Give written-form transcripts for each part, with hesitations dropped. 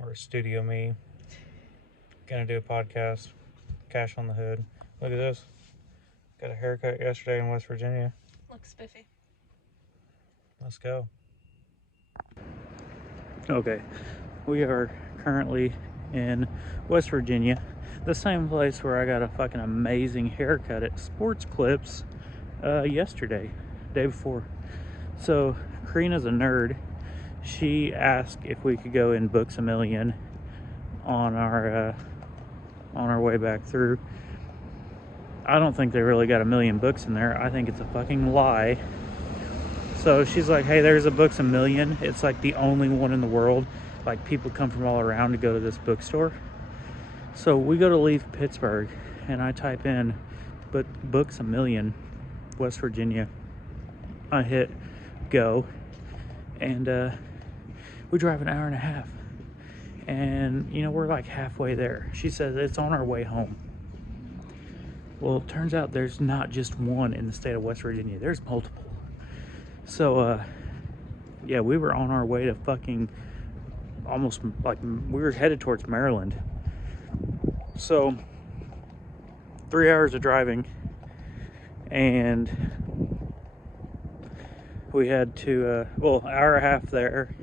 We're Studio Me. Gonna do a podcast. Cash on the hood. Look at this. Got a haircut yesterday in West Virginia. Looks spiffy. Let's go. Okay, we are currently in West Virginia, the same place where I got a fucking amazing haircut at Sports Clips yesterday, day before. So Karina's a nerd. She asked if we could go in Books a Million on our way back through. I don't think they really got a million books in there. I think it's a fucking lie. So she's like, hey, there's a Books a Million. It's like the only one in the world. Like, people come from all around to go to this bookstore. So we go to leave Pittsburgh, and I type in Books a Million, West Virginia. I hit go, and we drive an hour and a half. And, we're like halfway there. She says it's on our way home. Well, it turns out there's not just one in the state of West Virginia. There's multiple. So, yeah, we were on our way to fucking almost, like, we were headed towards Maryland. So, 3 hours of driving. And we had to, hour and a half there.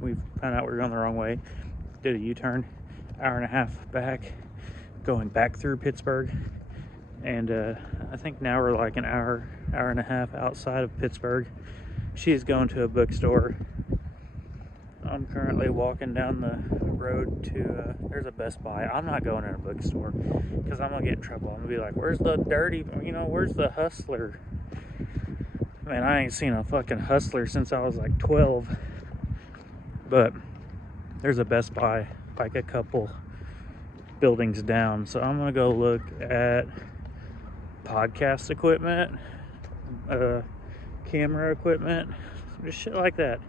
We found out we were going the wrong way. Did a U-turn. Hour and a half back. Going back through Pittsburgh. And I think now we're like an hour and a half outside of Pittsburgh. She's going to a bookstore. I'm currently walking down the road to, there's a Best Buy. I'm not going in a bookstore because I'm going to get in trouble. I'm going to be like, where's the dirty, where's the Hustler? Man, I ain't seen a fucking Hustler since I was like 12. But there's a Best Buy like a couple buildings down. So I'm going to go look at podcast equipment, camera equipment, just shit like that.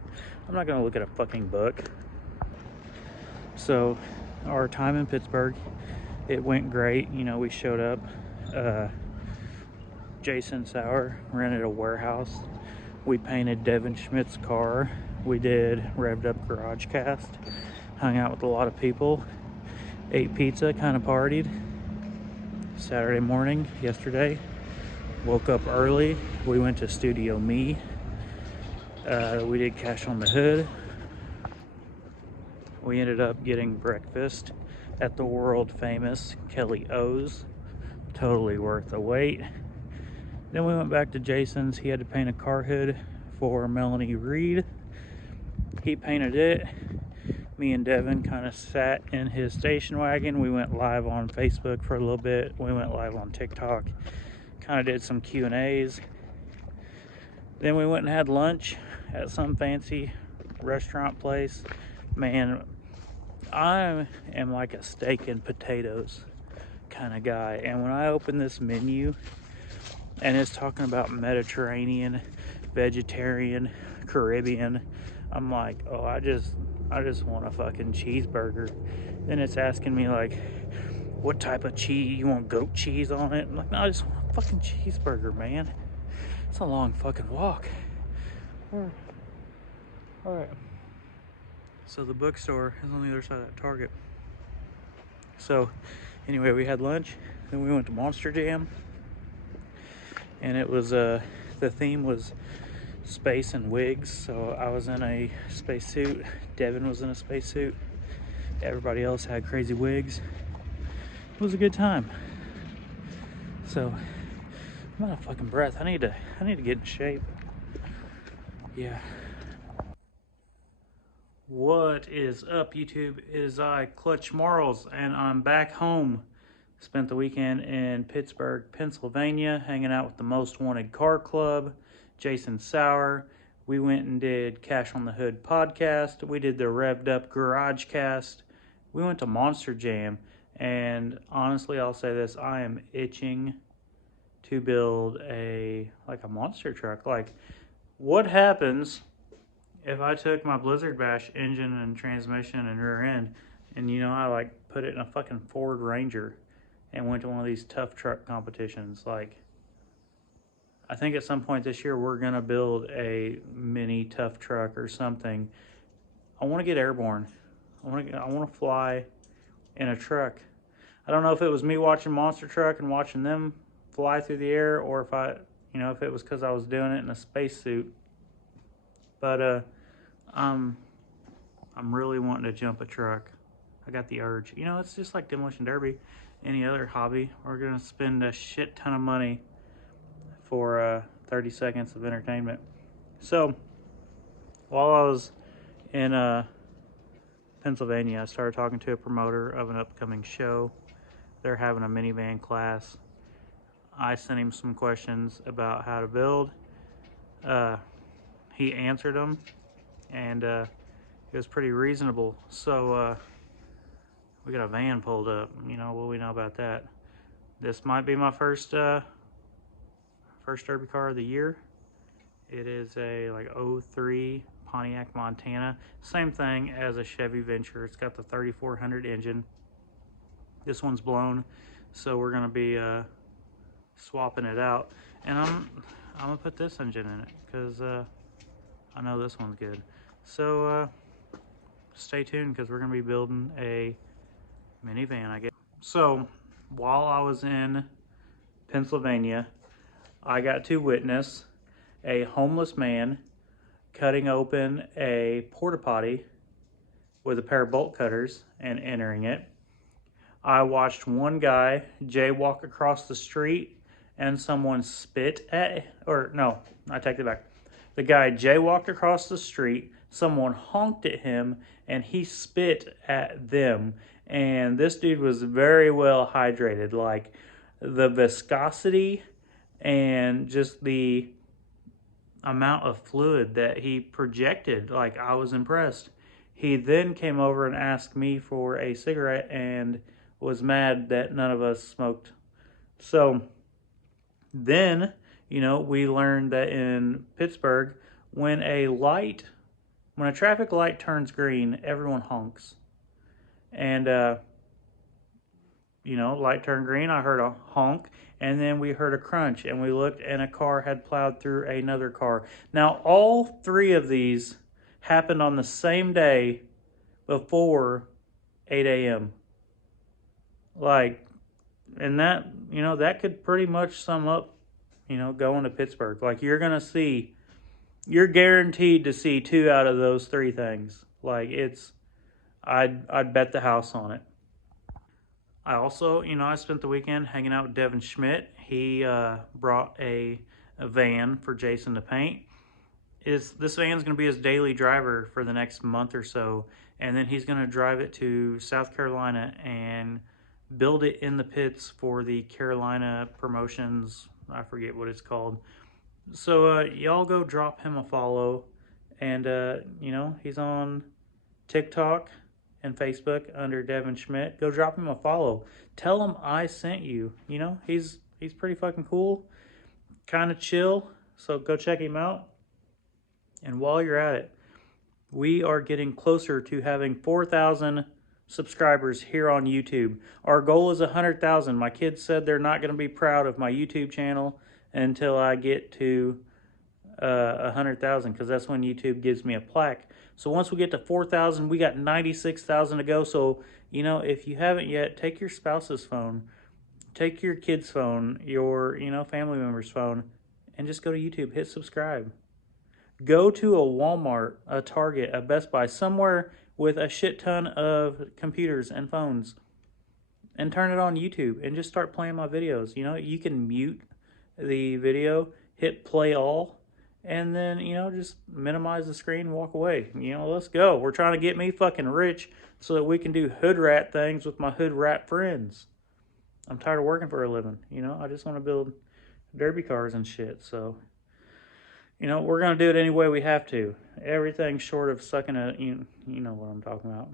I'm not gonna look at a fucking book. So our time in Pittsburgh, it went great. We showed up. Jason Sauer rented a warehouse. We painted Devin Schmidt's car. We did revved up garage cast. Hung out with a lot of people. Ate pizza, kind of partied. Saturday morning, yesterday, woke up early. We went to Studio Me. We did Cash on the Hood. We ended up getting breakfast at the world famous Kelly O's. Totally worth the wait. Then we went back to Jason's. He had to paint a car hood for Melanie Reed. He painted it. Me and Devin kind of sat in his station wagon. We went live on Facebook for a little bit. We went live on TikTok. Kind of did some Q&As. Then we went and had lunch at some fancy restaurant place. Man, I am like a steak and potatoes kind of guy. And when I open this menu and it's talking about Mediterranean, vegetarian, Caribbean, I'm like, oh, I just want a fucking cheeseburger. Then it's asking me like, what type of cheese? You want goat cheese on it? I'm like, no, I just want a fucking cheeseburger, man. It's a long fucking walk. Alright. So the bookstore is on the other side of that Target. So anyway, we had lunch. Then we went to Monster Jam. And it was, the theme was space and wigs. So I was in a spacesuit. Devin was in a spacesuit. Everybody else had crazy wigs. It was a good time. So I'm out of fucking breath. I need to get in shape. Yeah. What is up, YouTube? It is I, Clutch Marles, and I'm back home. Spent the weekend in Pittsburgh, Pennsylvania, hanging out with the Most Wanted Car Club, Jason Sauer. We went and did Cash on the Hood podcast. We did the Revved Up Garage cast. We went to Monster Jam, and honestly, I'll say this, I am itching to build a monster truck. Like, what happens if I took my Blizzard Bash engine and transmission and rear end and, I put it in a fucking Ford Ranger and went to one of these tough truck competitions? Like, I think at some point this year we're going to build a mini tough truck or something. I want to get airborne. I want to fly in a truck. I don't know if it was me watching Monster Truck and watching them fly through the air, or if if it was because I was doing it in a spacesuit. But I'm really wanting to jump a truck. I got the urge. It's just like Demolition Derby, any other hobby. We're gonna spend a shit ton of money for 30 seconds of entertainment. So while I was in Pennsylvania, I started talking to a promoter of an upcoming show. They're having a minivan class. I sent him some questions about how to build. He answered them, and it was pretty reasonable. So we got a van pulled up. What we know about that? This might be my first derby car of the year. It is a like '03 Pontiac Montana. Same thing as a Chevy Venture. It's got the 3400 engine. This one's blown, so we're gonna be swapping it out. And I'm gonna put this engine in it because I know this one's good. So stay tuned because we're gonna be building a minivan, I guess. So while I was in Pennsylvania, I got to witness a homeless man cutting open a porta potty with a pair of bolt cutters and entering it. I watched one guy jaywalk across the street and someone spit at, or no, I take it back. The guy jaywalked across the street, someone honked at him, and he spit at them. And this dude was very well hydrated. Like the viscosity and just the amount of fluid that he projected, like I was impressed. He then came over and asked me for a cigarette and was mad that none of us smoked. So then, we learned that in Pittsburgh, when a traffic light turns green, everyone honks. And, light turned green, I heard a honk, and then we heard a crunch, and we looked, and a car had plowed through another car. Now, all three of these happened on the same day before 8 a.m. Like, and that could pretty much sum up, going to Pittsburgh. Like, you're guaranteed to see 2 out of those 3 things. Like, I'd bet the house on it. I also, I spent the weekend hanging out with Devin Schmidt. He brought a van for Jason to paint. This van's going to be his daily driver for the next month or so, and then he's going to drive it to South Carolina and build it in the pits for the Carolina Promotions. I forget what it's called. So y'all go drop him a follow, and he's on TikTok and Facebook under Devin Schmidt. Go drop him a follow. Tell him I sent you. He's pretty fucking cool, kind of chill. So go check him out. And while you're at it, we are getting closer to having 4,000 subscribers here on YouTube. Our goal is 100,000. My kids said they're not going to be proud of my YouTube channel until I get to 100,000, because that's when YouTube gives me a plaque. So once we get to 4,000, we got 96,000 to go. So, if you haven't yet, take your spouse's phone, take your kid's phone, your, family member's phone, and just go to YouTube, hit subscribe. Go to a Walmart, a Target, a Best Buy, somewhere with a shit ton of computers and phones, and turn it on YouTube and just start playing my videos. You can mute the video, hit play all, and then, just minimize the screen and walk away. Let's go. We're trying to get me fucking rich so that we can do hood rat things with my hood rat friends. I'm tired of working for a living. I just want to build derby cars and shit. So, we're going to do it any way we have to. Everything short of sucking a, you know what I'm talking about.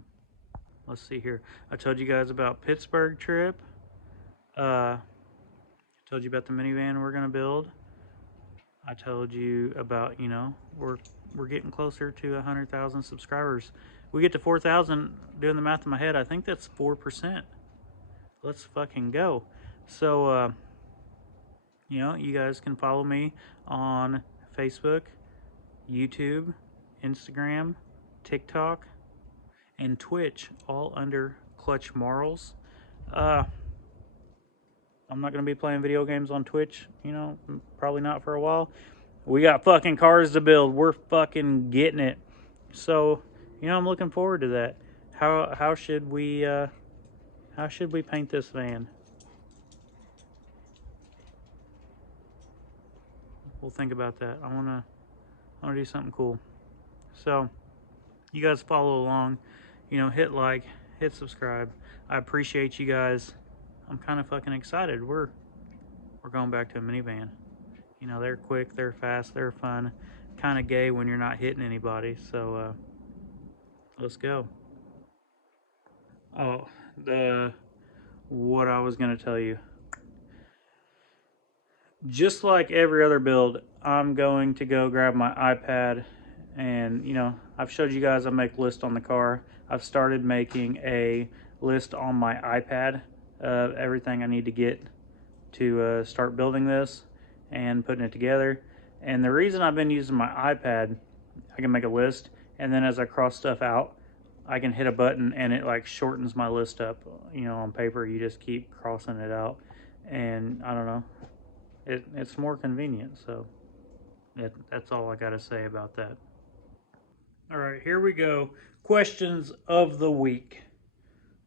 Let's see here. I told you guys about Pittsburgh trip. I told you about the minivan we're going to build. I told you about, we're getting closer to 100,000 subscribers. We get to 4,000, doing the math in my head, I think that's 4%. Let's fucking go. So, you guys can follow me on Facebook, YouTube, Instagram, TikTok, and Twitch, all under Clutch Marles. I'm not going to be playing video games on Twitch, you know, probably not for a while. We got fucking cars to build. We're fucking getting it. So, you know, I'm looking forward to that. How should we paint this van? We'll think about that. I wanna do something cool. So, you guys follow along. You know, hit like, hit subscribe. I appreciate you guys. I'm kind of fucking excited. We're going back to a minivan. You know, they're quick, they're fast, they're fun. Kind of gay when you're not hitting anybody. So let's go. Oh, what I was gonna tell you. Just like every other build, I'm going to go grab my iPad, and you know, I've showed you guys I make lists on the car. I've started making a list on my iPad of everything I need to get to start building this and putting it together. And the reason I've been using my iPad, I can make a list, and then as I cross stuff out, I can hit a button and it like shortens my list up. You know, on paper, you just keep crossing it out, and I don't know, it's more convenient. So that's all I got to say about that. All right, here we go. Questions of the week.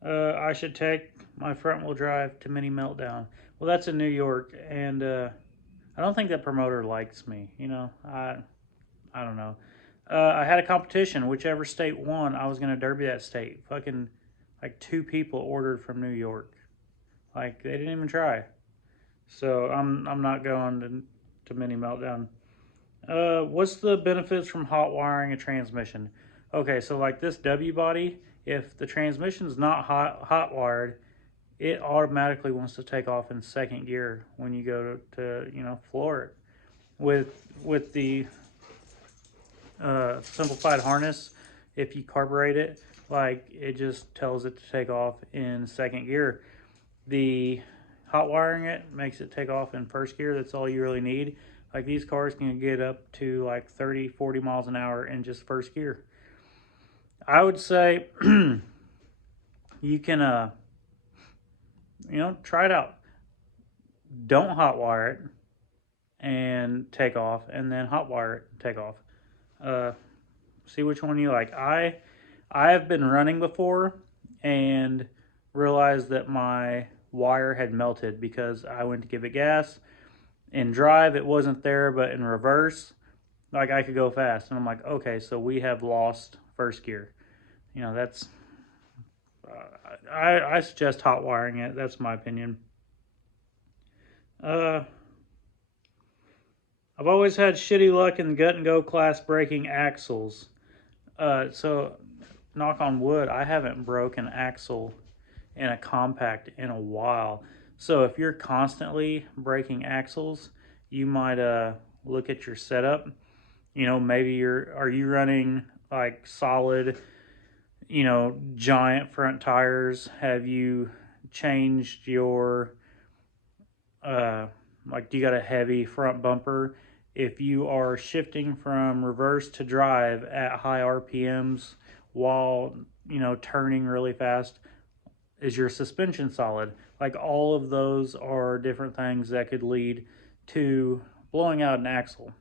I should take my front wheel drive to Mini Meltdown. Well, that's in New York, and I don't think that promoter likes me. You know, I don't know. I had a competition. Whichever state won, I was gonna derby that state. Fucking like 2 people ordered from New York. Like they didn't even try. So I'm not going to Mini Meltdown. What's the benefits from hot wiring a transmission? Okay, so like this W body, if the transmission's not hot wired, it automatically wants to take off in second gear when you go to you know, floor it. With the simplified harness, if you carburate it, like it just tells it to take off in second gear. The hot wiring it makes it take off in first gear. That's all you really need. Like these cars can get up to like 30, 40 miles an hour in just first gear. I would say you can, you know, try it out. Don't hot wire it and take off, and then hot wire it and take off. See which one you like. I have been running before and realized that my wire had melted because I went to give it gas. In drive, it wasn't there, but in reverse, like I could go fast. And I'm like, okay, so we have lost first gear. You know, that's, I suggest hot wiring it. That's my opinion. I've always had shitty luck in gut and go class breaking axles. So knock on wood, I haven't broken axle in a compact in a while. So if you're constantly breaking axles, you might look at your setup. You know, maybe are you running like solid, you know, giant front tires? Have you changed your like, do you got a heavy front bumper? If you are shifting from reverse to drive at high RPMs while, you know, turning really fast, is your suspension solid? Like all of those are different things that could lead to blowing out an axle.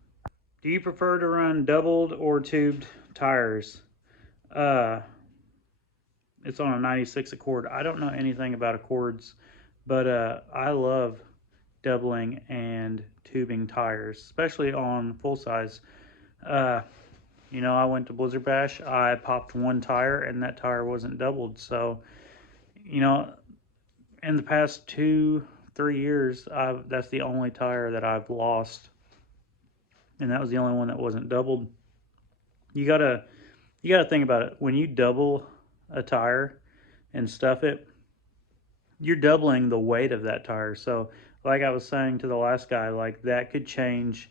Do you prefer to run doubled or tubed tires? It's on a 96 Accord. I don't know anything about Accords, but I love doubling and tubing tires, especially on full size. You know, I went to Blizzard Bash, I popped one tire and that tire wasn't doubled. So, you know, in the past 2-3 years, that's the only tire that I've lost, and that was the only one that wasn't doubled. You gotta think about it. When you double a tire and stuff it, you're doubling the weight of that tire. So like I was saying to the last guy, like that could change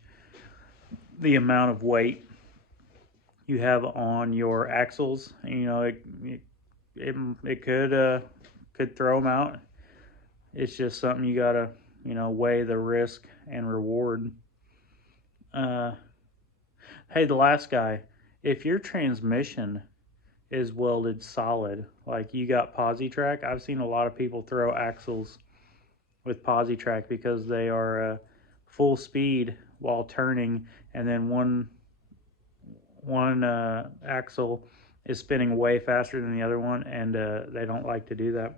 the amount of weight you have on your axles. You know, it could throw them out. It's just something you gotta, you know, weigh the risk and reward. Hey, the last guy, if your transmission is welded solid. Like you got posi-track. I've seen a lot of people throw axles with posi-track because they are full speed while turning, and then one axle is spinning way faster than the other one, and they don't like to do that.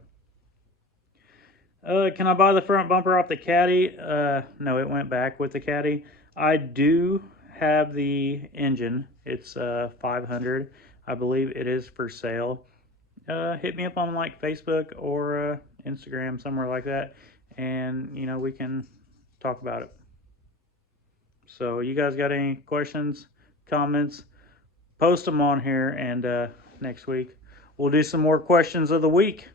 Can I buy the front bumper off the Caddy? No, it went back with the Caddy. I do have the engine. It's 500. I believe it is for sale. Hit me up on like Facebook or Instagram, somewhere like that, and we can talk about it. So you guys got any questions, comments? Post them on here, and next week we'll do some more questions of the week.